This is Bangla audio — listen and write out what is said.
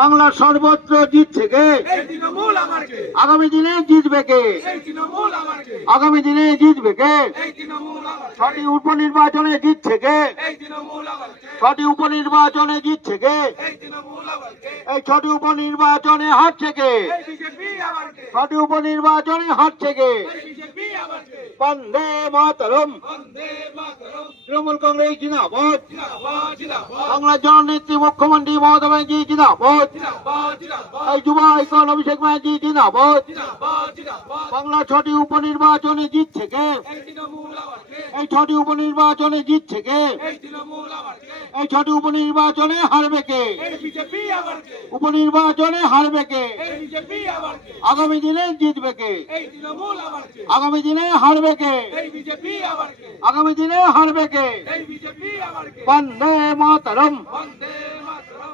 বাংলা সর্বত্র জিতছে কে? আগামী দিনে জিতবে কে? আগামী দিনে জিতবে কে? ছটি উপনির্বাচনে জিতছে কে? ছটি উপনির্বাচনে জিতছে কে? এই ছটি উপনির্বাচনে হারছে কে? ছটি উপনির্বাচনে হারছে কে? বন্দে মাতরম। তৃণমূল কংগ্রেস জিন্দাবাদ। বাংলার জননেত্রী মুখ্যমন্ত্রী মমতা ব্যানার্জি জিন্দাবাদ। এই যুব আইকন অভিষেক ব্যানার্জি জিন্দাবাদ। বাংলা ছটি উপনির্বাচনে জিতছে কে? এই ছটি উপনির্বাচনে জিতছে কে? এই ছটি উপনির্বাচনে হারবে কে? উপনির্বাচনে হারবে কে? আগামী দিনে জিতবে কে? আগামী দিনে হারবে কে? আগামী দিনে হারবে কে? বন্দে মাতরম।